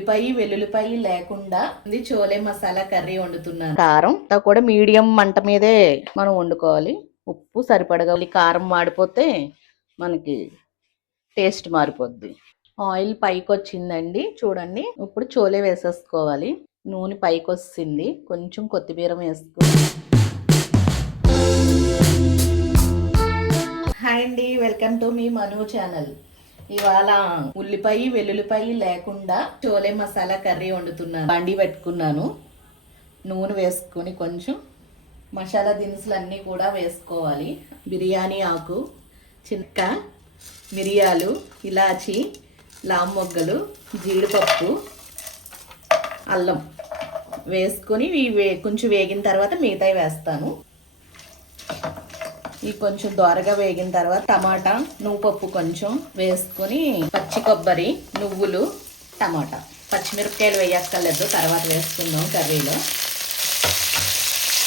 ఉల్లిపాయ వెల్లుల్లిపాయ లేకుండా ఇది చోలే మసాలా కర్రీ వండుతున్నాను. కారం కూడా మీడియం మంట మీదే మనం వండుకోవాలి. ఉప్పు సరిపడగా, కారం మాడిపోతే మనకి టేస్ట్ మారిపోద్ది. ఆయిల్ పైకి వచ్చిందండి చూడండి. ఇప్పుడు చోలే వేసేసుకోవాలి. నూనె పైకి వస్తుంది. కొంచెం కొత్తిమీర వేసుకుని. హాయ్ అండి, welcome to me Manu channel. ఇవాళ ఉల్లిపాయ వెల్లుల్లిపాయ లేకుండా చోలే మసాలా కర్రీ వండుతున్నాను. బండి పెట్టుకున్నాను. నూనె వేసుకొని కొంచెం మసాలా దినుసులు అన్నీ కూడా వేసుకోవాలి. బిర్యానీ ఆకు, చిక్క, మిరియాలు, ఇలాచి, లామ్ మొగ్గలు, జీడిపప్పు, అల్లం వేసుకొని కొంచెం వేగిన తర్వాత మిగతాయి వేస్తాను. ఈ కొంచెం దోరగా వేగిన తర్వాత టమాటా, నువ్వుపప్పు కొంచెం వేసుకొని, పచ్చి కొబ్బరి, నువ్వులు, టమాటా, పచ్చిమిరపకాయలు వేయక్కర్లేదు, తర్వాత వేసుకుందాం కర్రీలో.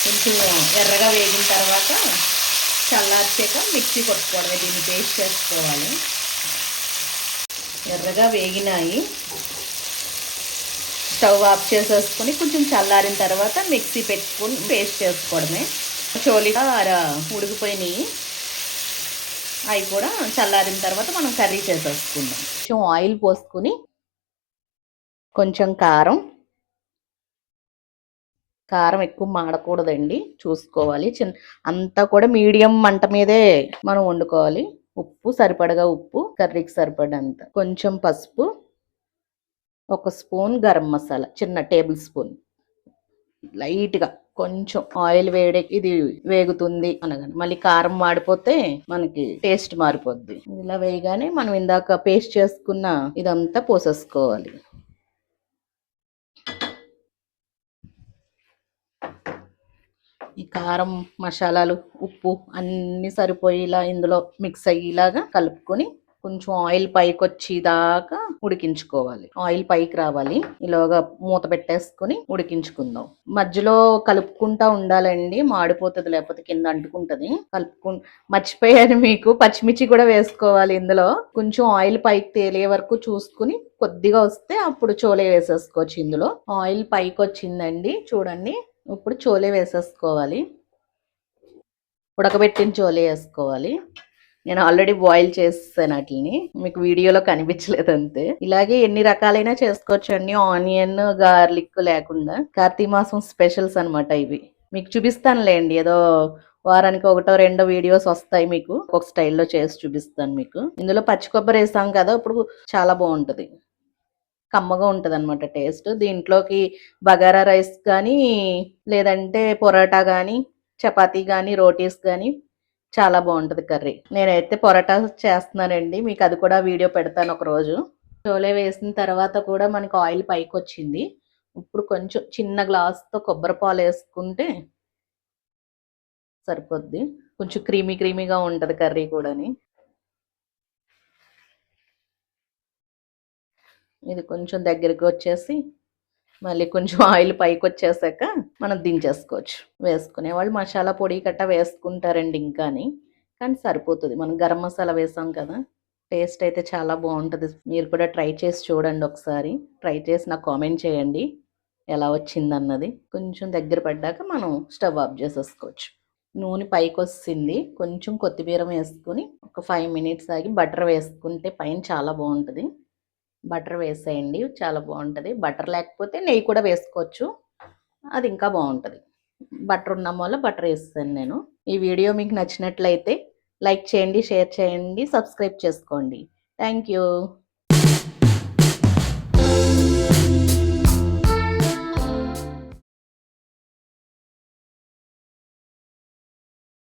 కొంచెం ఎర్రగా వేగిన తర్వాత చల్లార్చాక మిక్సీ కొట్టుకోవడమే, దీన్ని పేస్ట్ చేసుకోవాలి. ఎర్రగా వేగినాయి. స్టవ్ ఆఫ్ చేసేసుకొని కొంచెం చల్లారిన తర్వాత మిక్సీ పెట్టుకొని పేస్ట్ చేసుకోవడమే. చోలిగా ఉడికిపోయినాయి. అవి కూడా చల్లారిన తర్వాత మనం కర్రీ చేసేసుకుందాం. కొంచెం ఆయిల్ పోసుకుని కొంచెం కారం ఎక్కువ మాడకూడదండి, చూసుకోవాలి. అంతా కూడా మీడియం మంట మీదే మనం వండుకోవాలి. ఉప్పు సరిపడగా, ఉప్పు కర్రీకి సరిపడంత, కొంచెం పసుపు, 1 స్పూన్ గరం మసాలా, చిన్న టేబుల్ స్పూన్, లైట్గా కొంచెం ఆయిల్ ఇది వేగుతుంది అనగానే మళ్ళీ కారం మాడిపోతే మనకి టేస్ట్ మారిపోద్ది. ఇలా వేయగానే మనం ఇందాక పేస్ట్ చేసుకున్న ఇదంతా పోసేసుకోవాలి. ఈ కారం, మసాలాలు, ఉప్పు అన్నీ సరిపోయేలా ఇందులో మిక్స్ అయ్యేలాగా కలుపుకొని కొంచెం ఆయిల్ పైకి వచ్చేదాకా ఉడికించుకోవాలి. ఆయిల్ పైకి రావాలి. ఇలాగా మూత పెట్టేసుకొని ఉడికించుకుందాం. మధ్యలో కలుపుకుంటా ఉండాలండి, మాడిపోతుంది లేకపోతే కింద అంటుకుంటుంది. మర్చిపోయాను మీకు, పచ్చిమిర్చి కూడా వేసుకోవాలి ఇందులో. కొంచెం ఆయిల్ పైకి తేలే వరకు చూసుకుని కొద్దిగా వస్తే అప్పుడు చోలే వేసేసుకోవచ్చు. ఇందులో ఆయిల్ పైకి వచ్చిందండి చూడండి. ఇప్పుడు చోలే వేసేసుకోవాలి. ఉడకబెట్టిన చోలే వేసుకోవాలి. నేను ఆల్రెడీ బాయిల్ చేస్తాను వాటిని, మీకు వీడియోలో కనిపించలేదు అంతే. ఇలాగే ఎన్ని రకాలైనా చేసుకోవచ్చు అండి, ఆనియన్ గార్లిక్ లేకుండా. కార్తీక మాసం స్పెషల్స్ అనమాట ఇవి. మీకు చూపిస్తానులేండి, ఏదో వారానికి 1-2 వీడియోస్ వస్తాయి మీకు, ఒక స్టైల్లో చేసి చూపిస్తాను మీకు. ఇందులో పచ్చి కొబ్బరి వేసాం కదా, ఇప్పుడు చాలా బాగుంటుంది, కమ్మగా ఉంటుంది అనమాట టేస్ట్. దీంట్లోకి బగారా రైస్ కానీ, లేదంటే పొరాటా కానీ, చపాతీ కానీ, రోటీస్ కానీ చాలా బాగుంటుంది కర్రీ. నేనైతే పొరాటా చేస్తున్నానండి, మీకు అది కూడా వీడియో పెడతాను ఒకరోజు. చోలే వేసిన తర్వాత కూడా మనకు ఆయిల్ పైకి వచ్చింది. ఇప్పుడు కొంచెం చిన్న గ్లాస్తో కొబ్బరి పాలు వేసుకుంటే సరిపోద్ది. కొంచెం క్రీమీగా ఉంటుంది కర్రీ కూడాని. ఇది కొంచెం దగ్గరికి వచ్చేసి మళ్ళీ కొంచెం ఆయిల్ పైకి వచ్చేసాక మనం దించేసుకోవచ్చు. వేసుకునే వాళ్ళు మసాలా పొడి గట్టా వేసుకుంటారండి ఇంకాని, కానీ సరిపోతుంది. మనం గరం మసాలా వేసాం కదా. టేస్ట్ అయితే చాలా బాగుంటుంది. మీరు కూడా ట్రై చేసి చూడండి ఒకసారి. ట్రై చేసి నాకు కామెంట్ చేయండి ఎలా వచ్చిందన్నది. కొంచెం దగ్గర పడ్డాక మనం స్టవ్ ఆఫ్ చేసేసుకోవచ్చు. నూనె పైకి వస్తుంది. కొంచెం కొత్తిమీర వేసుకుని ఒక 5 మినిట్స్ ఆగి బటర్ వేసుకుంటే పైన చాలా బాగుంటుంది. బటర్ వేసేయండి, చాలా బాగుంటుంది. బటర్ లేకపోతే నెయ్యి కూడా వేసుకోవచ్చు, అది ఇంకా బాగుంటుంది. బటర్ ఉన్న వల్ల బటర్ వేస్తాను నేను. ఈ వీడియో మీకు నచ్చినట్లయితే లైక్ చేయండి, షేర్ చేయండి, సబ్స్క్రైబ్ చేసుకోండి. Thank you.